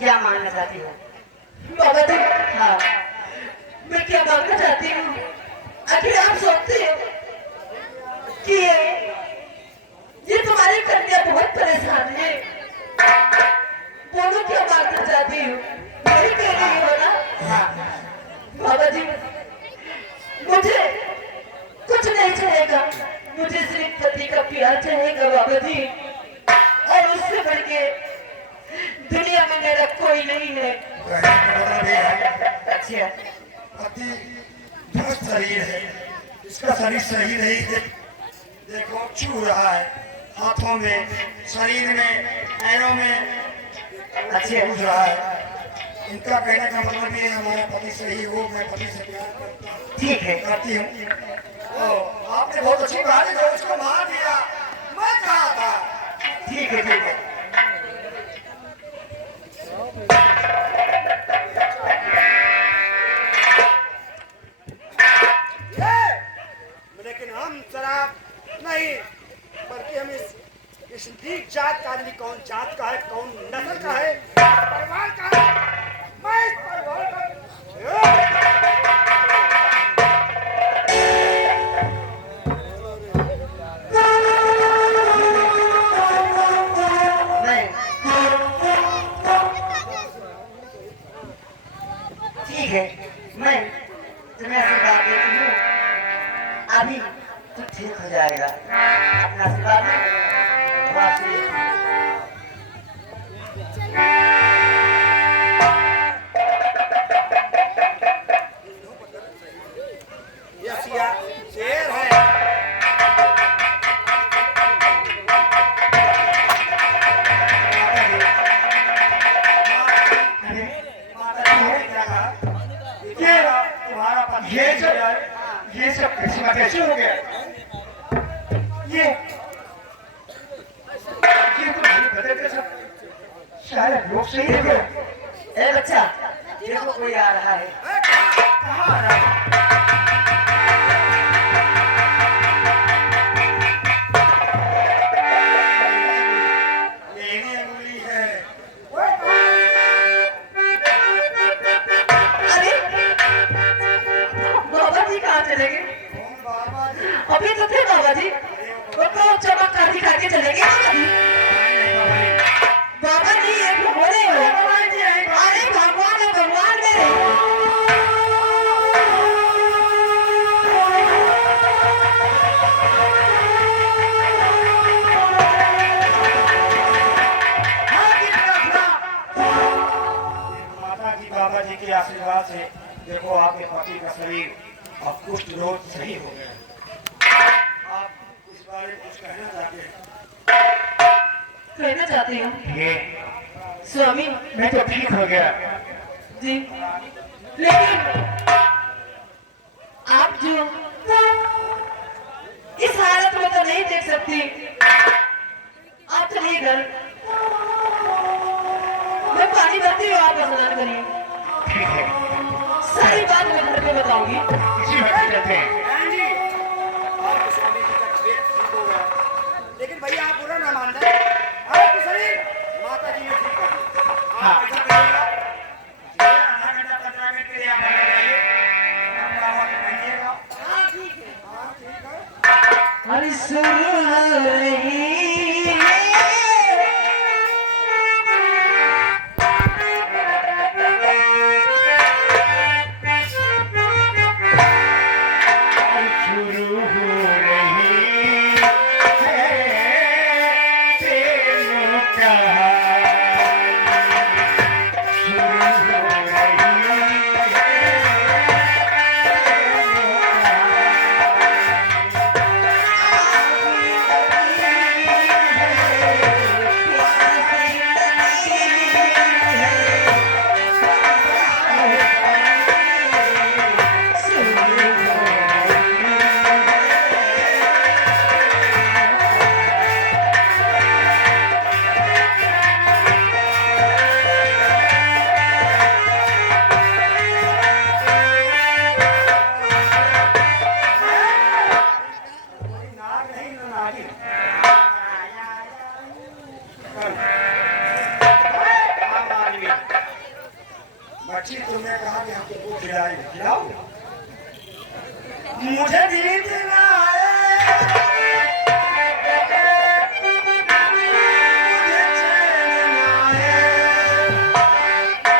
क्या मांगना चाहती हो? बाबा जी, हाँ, मैं क्या मांगना चाहती हूँ? आखिर आप सोचते हो कि ये तुम्हारी कन्या बहुत परेशान है। बोलो क्या मांगना चाहती हूँ? यही कह रही हो ना? हाँ, बाबा जी, मुझे कुछ नहीं चाहेगा। मुझे सिर्फ पति का प्यार चाहेगा बाबा जी। और उससे बढ़ के दुनिया में मेरा कोई नहीं है। कहने का मतलब ये है, अच्छा, पति ध्वस्त शरीर है, इसका शरीर सही नहीं है। देखो छू रहा है, हाथों में, शरीर में, पैरों में अच्छा, घुस रहा है। इनका कहने का मतलब ये है, हमारा पति सही हो, मैं पति से प्यार करता हूँ, ठीक है। करती हूँ। तो आपने बहुत अच्छी कहानी जो उसको मार दिया, मैं कहा था। ठीक है, ठीक है। लेकिन हम शराब नहीं, बल्कि हम इस नीच जात का आदमी, कौन जात का है, कौन नस्ल का है, परिवार का है, मैं इस परिवार का मैं ठीक है, मैं तुम्हें आशीर्वाद देती हूँ। अभी तो ठीक हो जाएगा। अपना आशीर्वाद में थोड़ा सी ये सिया शेर है। ये सब कैसी बात कैसे हो गया? ये तो भाई बदल के सब शायद लोग सही है क्या? ए बच्चा, देखो कोई आ रहा है। कहाँ आ रहा है? मेरी अंगुली है। अरे बाबा जी कहाँ चले गए? कौन बाबा जी? अभी तो थे बाबा जी। वो तो चमत्कार दिखा के चले गए बाबा जी। बाबा जी ये भगवान हो। अरे भगवान है, भगवान मेरे। माता जी बाबा जी के आशीर्वाद से देखो आपके पति का शरीर अब कुष्ठ रोग सही हो गया। आप इस बारे में कुछ कहना चाहते हैं? कहना चाहती हूँ ये स्वामी मैं तो ठीक हो गया। जी, लेकिन आप जो इस हालत में तो नहीं देख सकती। आप चलिए घर, मैं पानी भरती हूँ, आप स्नान करिए। ठीक है, सारी बात मैं घर पे बताऊंगी। इसी वक्त चलते हैं। आपके स्वामी जी का तबीयत ठीक हो गया, लेकिन भैया आप बुरा ना मान लें, आपके शरीर माता जी ने ठीक कर दिया। आप ऐसा करिएगा, ये आधा घंटा 15 मिनट के लिए आप अंदर जाइए, अपना वक्त कहिएगा। हाँ ठीक है, हाँ ठीक है। हर सुर रही शुरू हो रही है प्रेम कहानी, शुरू हो रही नाग नहीं ना नागिन। आम आदमी बच्ची तुमने कहा कि हम तुमको खिलाएंगे, खिलाओ। मुझे नींद ना आए, मुझे चैन ना आए,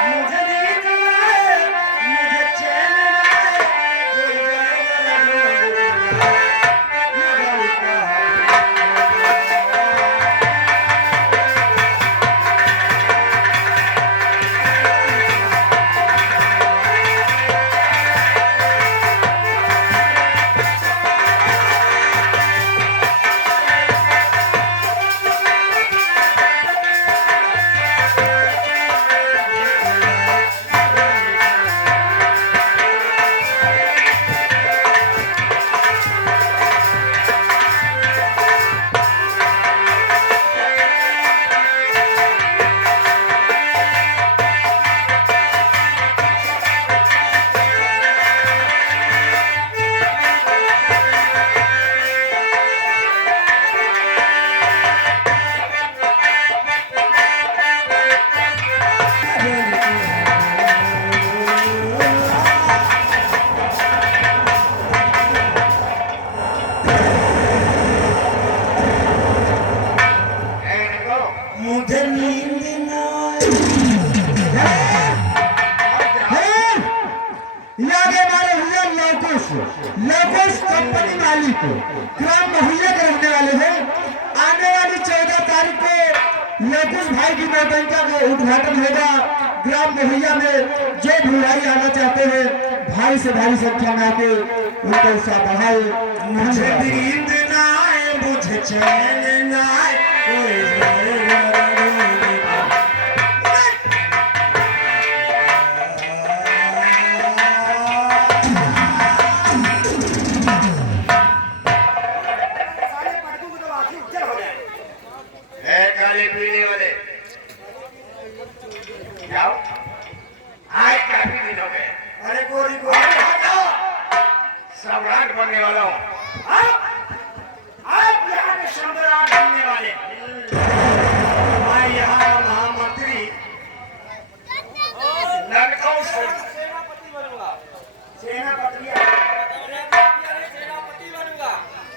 मुझे नींद ना आए, मुझे चैन ना आए, कोई जाएगा ना मुझे नींद ना यागे मारे हुए लोकुश कंपनी मालिक ग्राम महुलिया के रहने वाले हैं। आने वाली 14 तारीख को लोकुश भाई की नौटंका का उद्घाटन होगा ग्राम महुलिया में। जो भी भाई आना चाहते हैं भाई से भारी संख्या में आके उनको उत्साह बढ़ाए। मुझे नींद ना आए, मुझे चैन ना आए, कोई जाएगा काले पीने वाले जाओ, आज काफी दिन हो गए। अरे गोरी गोरी सम्राट बनने वाला हूँ। आप यहाँ के सम्राट बनने वाले, मैं यहाँ महामंत्री लड़कों से सेनापति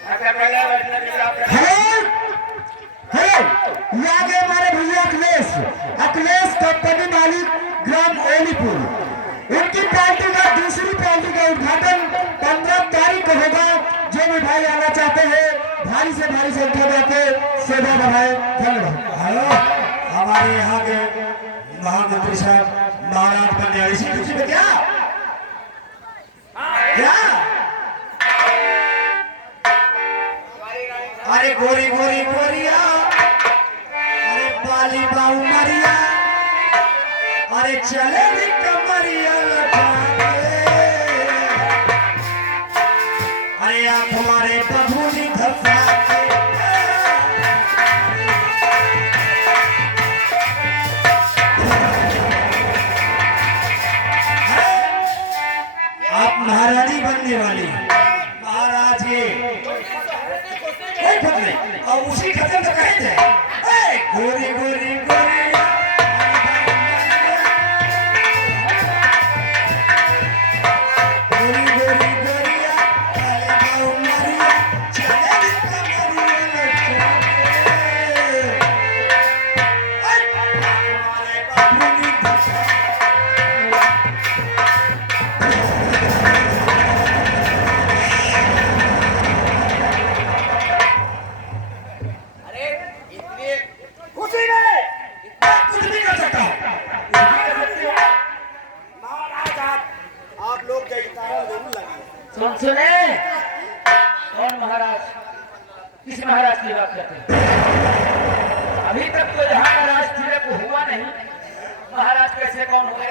अच्छा पहले बैठने की बात करें। हेलो, यागे हमारे भैया अखिलेश कंपनी मालिक ग्राम ओलीपुर, उनकी पार्टी का दूसरी पार्टी का उद्घाटन 15 तारीख को होगा। जो भी भाई आना चाहते हैं भारी से भारी संख्या में आके सेवा बढ़ाए। धन्यवाद। हेलो, हमारे यहाँ के महामंत्री साहब महाराज बनने वाले इसी खुशी में क्या क्या अरे गोरी गोरी गोरिया, अरे बाली बाऊ मरिया, अरे चले भी कमरिया लगा के, अरे आप हमारे बबूनी धसा के, आप महारानी बनने वाली महाराज ये कोई फर्क नहीं, और उसी खत्म तो कहे थे गोरी गोरी गोरी गोरी गोरी गोरिया, काले बाऊ मरिया, चले भी कमरिया लटका के, हमारे बाबूनी धसा। कुछ नहीं कर सकता महाराज। आप लोग जयकारा जरूर लगे। सुने कौन महाराज, किस महाराज की बात करते हैं? अभी तक तो यहाँ का राज तिलक हुआ नहीं, महाराज कैसे कौन हो गए?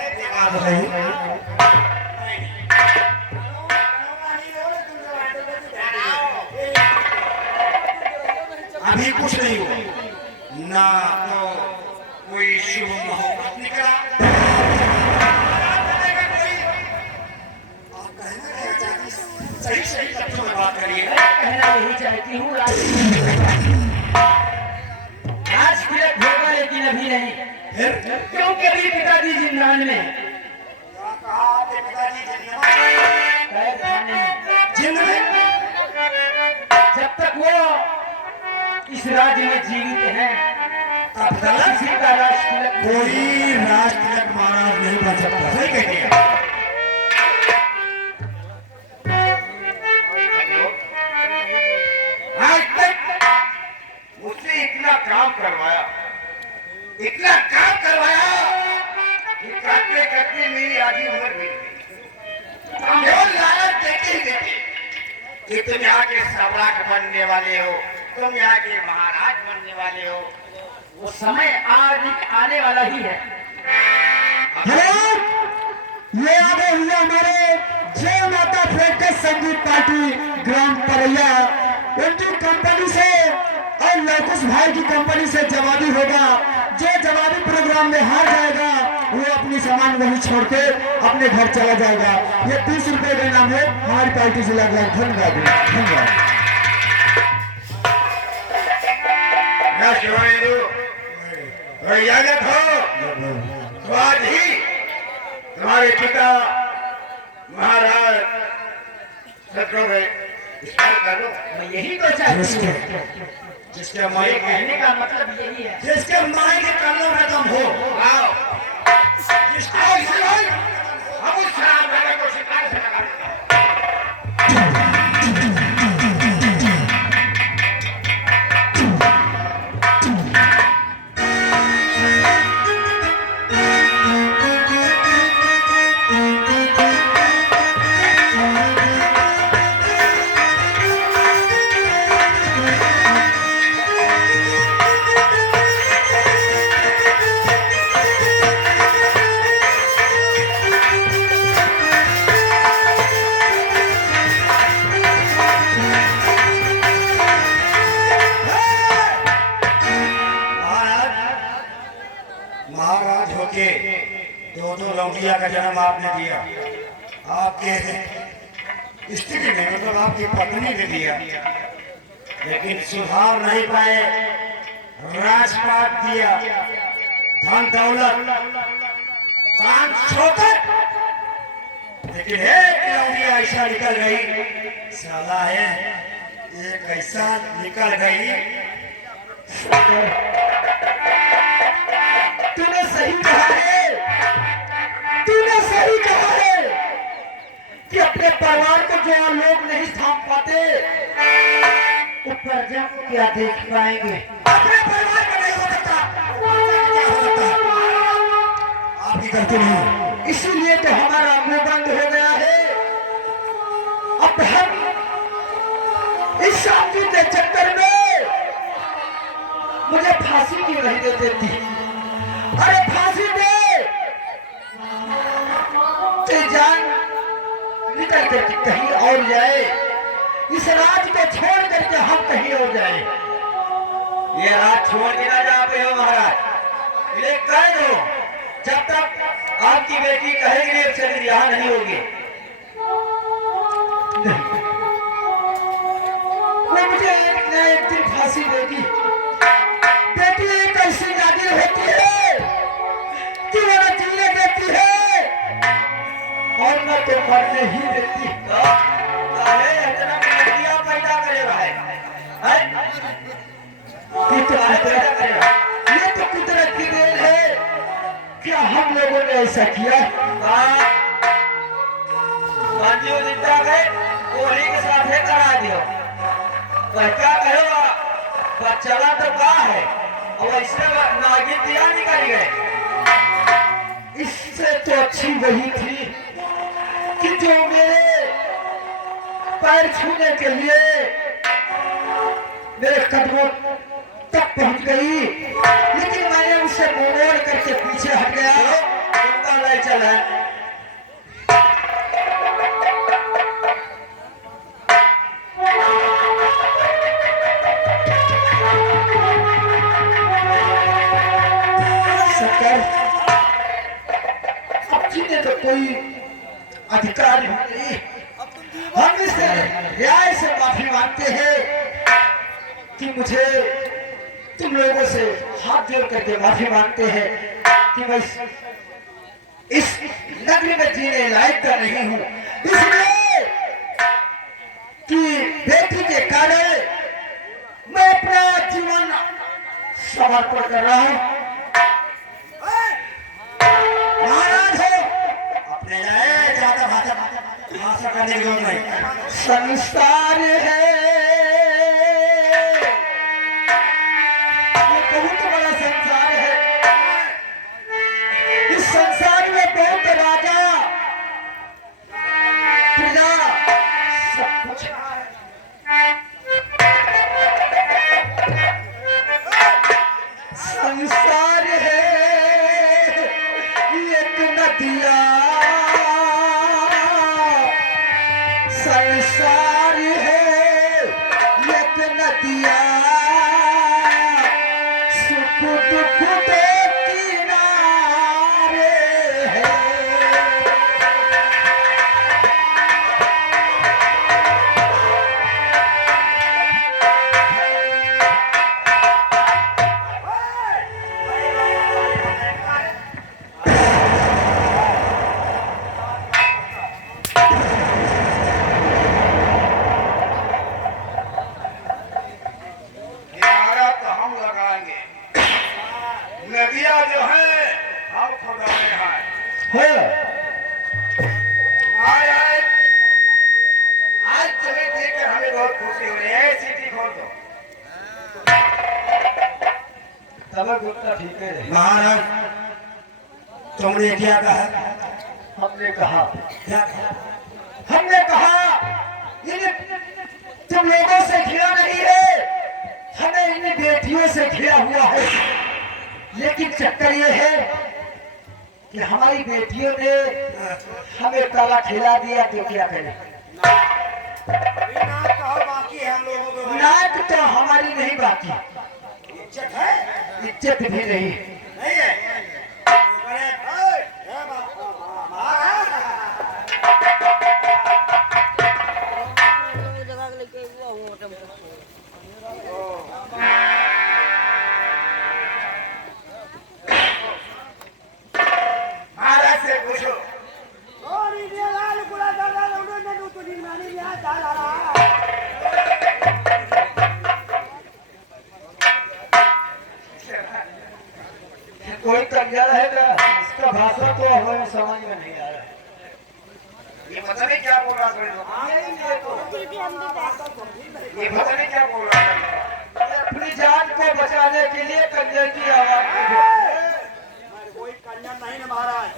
अभी कुछ नहीं हुआ ना, तो कोई शुभ मुहूर्त निकला। सही सही शब्दों में बात करिए। कहना यही चाहती हूँ राज तिलक होगा, लेकिन अभी नहीं। फिर क्योंकि अभी पिताजी जिंदान में, आपके पिताजी कैद खाने में। जिंद में जब तक वो इस राज्य में जीवित हैं तब तक किसी का राज तिलक कोई राज तिलक महाराज नहीं बन सकता। सही कहती है। आज तक मुझसे इतना काम करवाया कि करते करते मेरी आधी उम्र बीत गई। हम और लालच देते ही देते कि तुम यहाँ के सम्राट बनने वाले हो, तुम यहाँ के महाराज बनने वाले हो। वो समय आज आने वाला ही है। हेलो, ये आ गए हुए हमारे जय माता फेडरेट संगीत पार्टी ग्राम परैया। उनकी कंपनी से और लौकुश भाई की कंपनी से जवाबी होगा। जो जवाबी प्रोग्राम में हार जाएगा वो अपनी सामान वहीं छोड़ के अपने घर चला जाएगा। ये 30 रुपए का नाम है हमारी पार्टी से। लग धन्यवाद धन्यवाद। मैं शिवानंदू याद हो तो आज ही तुम्हारे पिता महाराज सत्रों में स्मरण कर लो। मैं यही तो चाहती हूँ। जिसके ये माई कहने का मतलब यही है। जिसके माई के कानों में दम हो, आओ आओ शिवान, हम उस शराब वाले को शिकार से लगा देते हैं। महाराज होके दो लौंडिया का जन्म आपने दिया। आपके स्त्री ने मतलब आपकी पत्नी ने दिया, लेकिन सुधार नहीं पाए। राजपाट दिया, धन दौलत, प्राण छोकर, लेकिन एक लौंडिया ऐसा निकल गई, साला है एक ऐसा निकल गई। तूने सही कहा है, तूने सही कहा है कि अपने परिवार को जो लोग नहीं थाम पाते वो प्रजा को क्या देख पाएंगे। अपने परिवार का नहीं हो सकता, क्या हो सकता है? आपकी गलती नहीं। इसीलिए तो हमारा मुंह बंद हो गया है। अब हम इस शादी के चक्कर में मुझे फांसी क्यों नहीं दे देती? अरे फांसी दे, तेरी जान निकल करके कहीं और जाए, इस राज को छोड़ करके हम कहीं और जाए। ये रात छोड़ के ना जा पे हो महाराज, ये कैद हो जब तक आपकी बेटी कहेगी नहीं से रिहा नहीं होगी। वो मुझे एक न एक दिन फांसी देगी। बेटी एक ऐसी जागीर होती है कि वो न जीने देती है और न तो मरने ही देती। तो काहे इतना बेटियां पैदा करेगा है? ये तो काहे पैदा करेगा? ये तो कुदरत की देन है। क्या हम लोगों ने ऐसा किया? बांधियो जितना गए कोहली के साथ है करा दियो। वह क्या कहेगा? बच्चा तो कहा है और इससे नागिन दिया निकल गए। इससे तो अच्छी वही थी कि जो मेरे पैर छूने के लिए मेरे कदमों तक पहुंच गई, लेकिन मैंने उससे मोड़ करके पीछे हट गया। उनका नहीं चल है। सरकार, अब जीने का कोई अधिकार नहीं। हम इससे न्याय से माफी मांगते हैं कि मुझे तुम लोगों से हाथ जोड़ करके माफी मांगते हैं कि मैं इस नगरी में जीने लायक का नहीं हूँ, इसलिए कि बेटी के कारण मैं अपना जीवन समर्पण कर रहा हूँ। महाराज हो अपने जाए ज्यादा भाषा करने की जरूरत नहीं। संसार है ये बहुत बड़ा संसार है। इस संसार में बहुत राजा प्रजा सब कुछ संसार है एक नदिया, संसार है एक नदिया, सुख दुख दो किनारे है। किनारा तो हम लगाएंगे, नदियाँ जो है हम खुदाने हैं। आज आज तुम्हें देखकर हमें बहुत खुशी हो रही है। सीटी खोल दो। तब गुप्ता ठीक है। महाराज तुमने क्या कहा? हमने कहा क्या कहा? हमने कहा इन्हें तुम लोगों से घिरा नहीं है, हमें इन बेटियों से घिरा हुआ है। लेकिन चक्कर ये है कि हमारी बेटियों ने हमें काला खिला दिया तो क्या करें। अभी ना कहो, बाकी है हम लोगों को। नाक तो हमारी नहीं बाकी, इज्जत है इज्जत भी नहीं। नहीं है तो करे, ए, महाराज महाराज से पूछो। और ये लाल गुला दादा उन्होंने तो निर्माणी में हाथ डाला। कोई कंजर है क्या? इसका भाषा तो हमें समझ में नहीं आ रहा है। ये पता नहीं क्या बोल रहा था। ये पता नहीं क्या बोल रहा था। अपनी जान को बचाने के लिए कंजर की आवाज की। अरे कोई कन्या नहीं ना महाराज।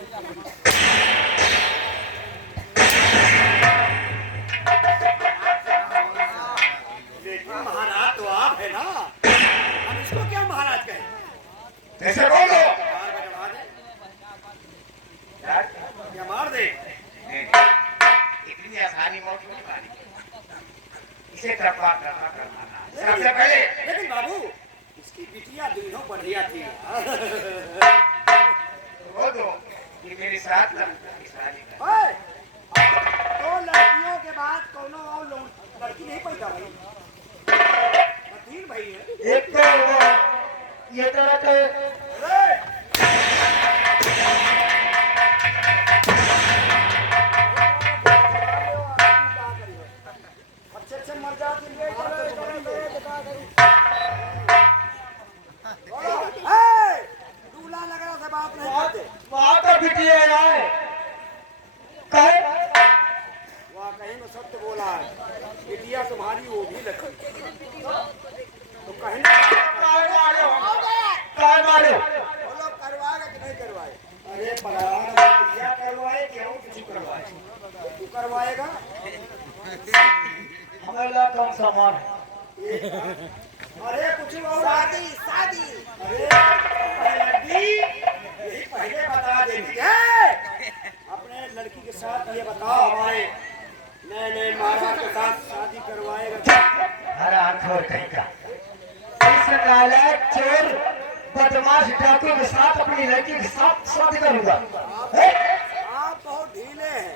लेकिन महाराज तो आप है ना, हम इसको क्या महाराज कहें? कैसे बोल दो। क्या मार दे? इतनी आसानी मौत नहीं पानी। इसे कृपा करना करना सबसे पहले। लेकिन बाबू इसकी बिटिया दोनों बढ़िया थी। बोल दो कि मेरे साथ शादी कर। ओए, दो लड़कियों के बाद कोनो और लड़की नहीं पैदा हुई। तीन भाई है। एक तो वो ये तरह के अच्छे अच्छे मर जाती है। दूल्हा लग रहा था, बात नहीं करते। वहां तो बिटिया आए कहे वाह, कहीं में सत्य बोला है। बिटिया तुम्हारी वो भी लगी तो कहीं काय मारो। बोलो करवाएगा कि नहीं करवाए? अरे बिटिया करवाए कि और कुछ करवाए? तू करवाएगा? हमें ला कौन सामान है। अरे कुछ और शादी शादी। अरे यही पहले बता देती है। अपने लड़की के साथ ये बताओ, हमारे नए नए महाराज के साथ शादी करवाएगा? हर आंख और कहीं का इस नालायक चोर बदमाश डाकू के साथ अपनी लड़की के साथ शादी करूंगा। आप बहुत ढीले हैं।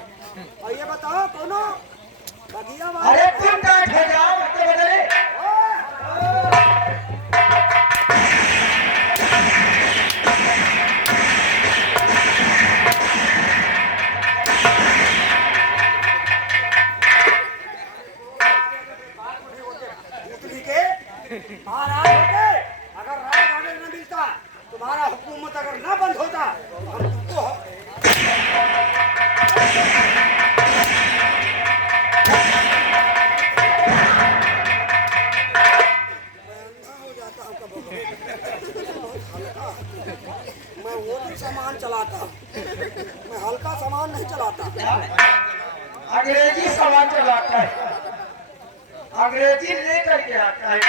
और ये बताओ कोनो बगिया वाले अरे तुम काट हो जाओ तो बदले। महाराज होते अगर राज आगे न मिलता, तुम्हारा हुकूमत अगर न बंद होता, हम तुमको हो जाता हूँ कब मैं वो भी सामान चलाता, मैं हल्का सामान नहीं चलाता। अंग्रेजी सामान चलाता है, अंग्रेजी लेकर के आता है।